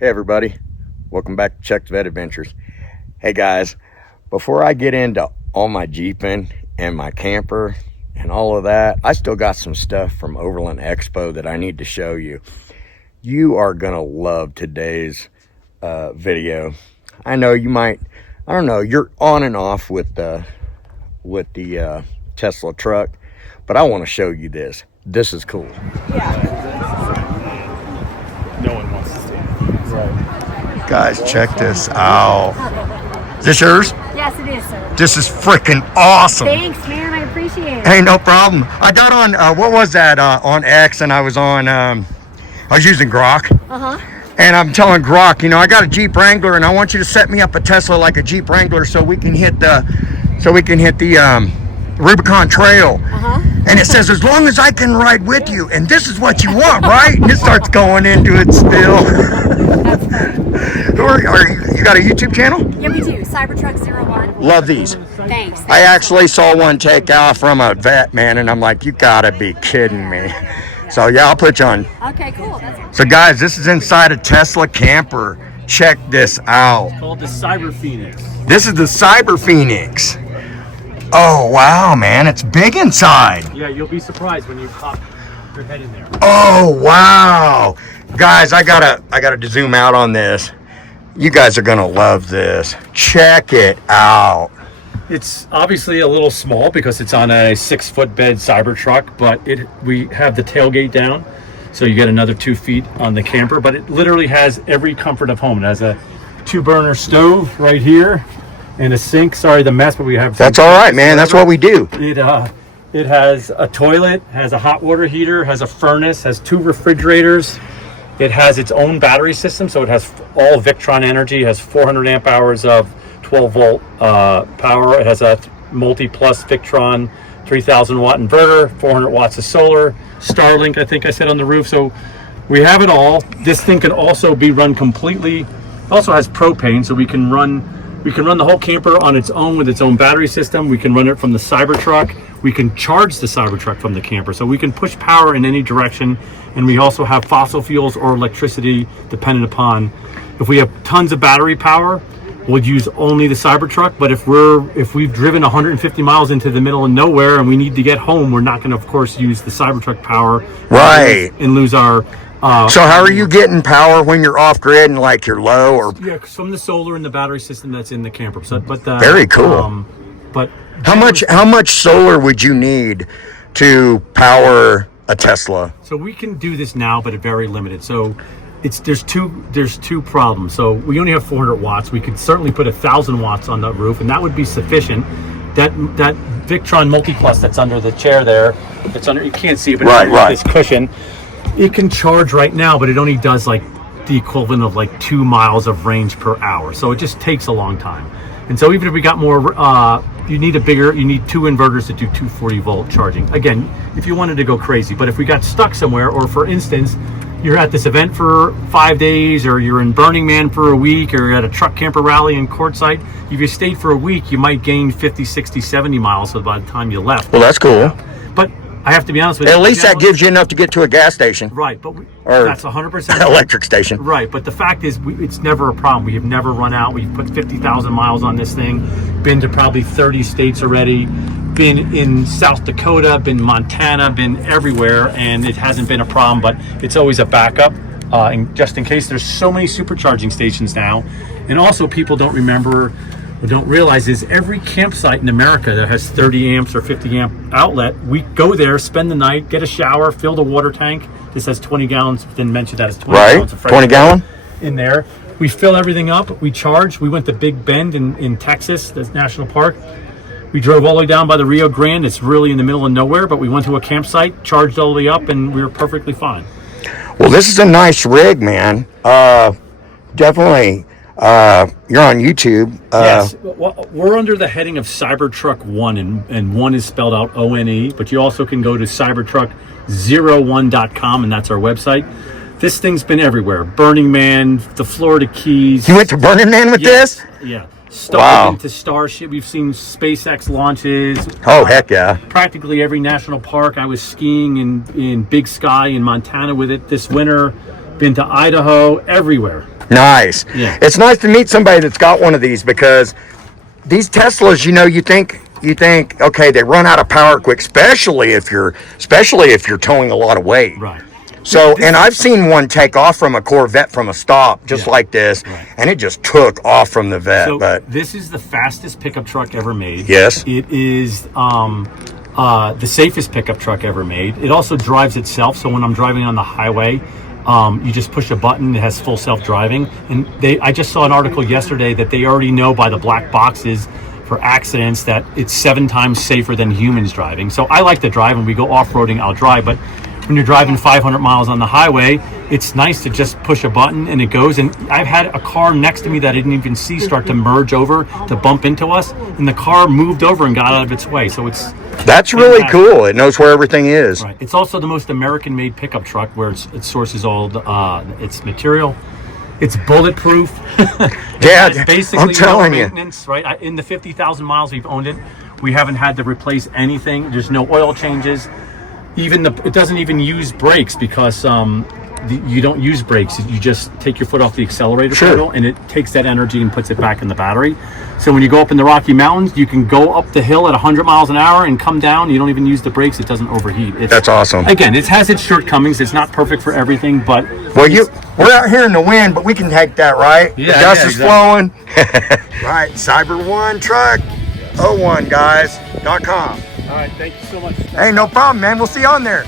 Hey everybody, welcome back to Chuck's Vet Adventures. Hey guys, before I get into all my Jeeping and my camper and all of that, I still got some stuff from Overland Expo that I need to show you. You are gonna love today's video. I know you might, I don't know, you're on and off with the Tesla truck, but I want to show you this. This is cool. Yeah. No one wants to stand. Right. Guys, check this out. Is this yours? Yes, it is, sir. This is freaking awesome. Thanks, man. I appreciate it. Hey, no problem. I got on, what was that, on X, and I was on, I was using Grok. Uh-huh. And I'm telling Grok, you know, I got a Jeep Wrangler, and I want you to set me up a Tesla like a Jeep Wrangler so we can hit the, Rubicon Trail. Uh-huh. And it says, as long as I can ride with you, and this is what you want, right? And it starts going into it still. You got a YouTube channel? Yeah, we do. Cyber Truck 01. Love these. Thanks. I actually saw one take off from a vet, man, and I'm like, you gotta be kidding me. So yeah, I'll put you on. Okay, cool. That's So guys, this is inside a Tesla camper. Check this out. It's called the Cyber Pheonix. This is the Cyber Pheonix. Oh wow, man, it's big inside. Yeah, you'll be surprised when you pop your head in there. Oh wow, guys, I gotta zoom out on this. You guys are gonna love this. Check it out. It's obviously a little small because it's on a 6-foot bed Cyber truck, but we have the tailgate down, so you get another 2 feet on the camper. But it literally has every comfort of home. It has a 2-burner stove right here and a sink. Sorry, the mess, but we have. That's all right, man. That's what we do. It has a toilet, has a hot water heater, has a furnace, has 2 refrigerators. It has its own battery system, so it has all Victron energy. It has 400 amp hours of 12-volt power. It has a multi-plus Victron 3,000 watt inverter, 400 watts of solar, Starlink, I think I said on the roof. So we have it all. This thing can also be run completely. It also has propane, so we can run the whole camper on its own with its own battery system. We can run it from the Cyber truck. We can charge the Cyber truck from the camper, so we can push power in any direction. And we also have fossil fuels or electricity dependent upon. If we have tons of battery power, we'll use only the Cyber truck. But if we've driven 150 miles into the middle of nowhere and we need to get home, we're not going to, of course, use the Cyber truck power, Right, and lose our. So how are you getting power when you're off grid and like you're low? Or Yeah, from the solar and the battery system that's in the camper. So, but very cool. But how much solar would you need to power a Tesla? So we can do this now, but it's very limited. So there's two problems. So we only have 400 watts. We could certainly put 1,000 watts on the roof, and that would be sufficient. That Victron Multi-Plus that's under the chair there, it's under, you can't see it, but right. This cushion, it can charge right now, but it only does like the equivalent of like 2 miles of range per hour. So it just takes a long time. And so even if we got more, you need 2 inverters to do 240-volt charging. Again, if you wanted to go crazy. But if we got stuck somewhere, or for instance, you're at this event for 5 days, or you're in Burning Man for a week, or you're at a truck camper rally in Quartzsite, if you stayed for a week, you might gain 50, 60, 70 miles by the time you left. Well, that's cool. But I have to be honest with you. At least that gives you enough to get to a gas station. Right, but or that's 100% electric station. Right, but the fact is, it's never a problem. We have never run out. We've put 50,000 miles on this thing, been to probably 30 states already, been in South Dakota, been Montana, been everywhere, and it hasn't been a problem, but it's always a backup, and just in case. There's so many supercharging stations now, and also people don't remember or don't realize is every campsite in America that has 30 amps or 50 amp outlet, we go there, spend the night, get a shower, fill the water tank. This has 20 gallons, didn't mention that, it's 20 gallons of fresh 20 gallon? in there. We fill everything up, we charge. We went to Big Bend in Texas, that's national park. We drove all the way down by the Rio Grande. It's really in the middle of nowhere, but we went to a campsite, charged all the way up, and we were perfectly fine. Well, this is a nice rig, man. Definitely. You're on YouTube. Yes, well, we're under the heading of Cyber Truck 1, and 1 is spelled out O-N-E, but you also can go to cybertruck01.com, and that's our website. This thing's been everywhere. Burning Man, the Florida Keys. You went to Burning Man with this? Yeah. Wow. Into Starship. We've seen SpaceX launches. Oh, heck yeah. Practically every national park. I was skiing in Big Sky in Montana with it this winter. been to Idaho, everywhere. Nice. Yeah. It's nice to meet somebody that's got one of these, because these Teslas, you know, you think, okay, they run out of power quick, especially if you're towing a lot of weight. Right. So, and I've seen one take off from a Corvette from a stop, just like this, and it just took off from the vet. So but this is the fastest pickup truck ever made. Yes. It is the safest pickup truck ever made. It also drives itself. So when I'm driving on the highway, you just push a button. It has full self-driving. And I just saw an article yesterday that they already know by the black boxes for accidents that it's 7 times safer than humans driving. So I like to drive. When we go off-roading, I'll drive. But when you're driving 500 miles on the highway, it's nice to just push a button and it goes. And I've had a car next to me that I didn't even see start to merge over to bump into us, and the car moved over and got out of its way. So that's really cool. It knows where everything is. Right. It's also the most American-made pickup truck, where it sources all its material. It's bulletproof. Yeah, it's basically I'm telling you. maintenance, right? In the 50,000 miles we've owned it, we haven't had to replace anything. There's no oil changes. It doesn't even use brakes, because you don't use brakes. You just take your foot off the accelerator pedal, and it takes that energy and puts it back in the battery. So when you go up in the Rocky Mountains, you can go up the hill at 100 miles an hour and come down. You don't even use the brakes. It doesn't overheat. That's awesome. Again, it has its shortcomings. It's not perfect for everything, but we're out here in the wind, but we can take that, right? Yeah, the dust is exactly. flowing. Right, Cyber One Truck 01 guys.com. All right, thank you so much. Hey, no problem, man. We'll see you on there.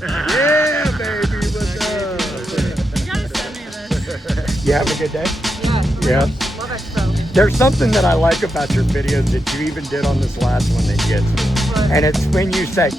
Yeah, baby. What's up? You gotta send me this. You having a good day? Yeah. Yeah. Love Expo. There's something that I like about your videos that you even did on this last one that gets me. And it's when you say,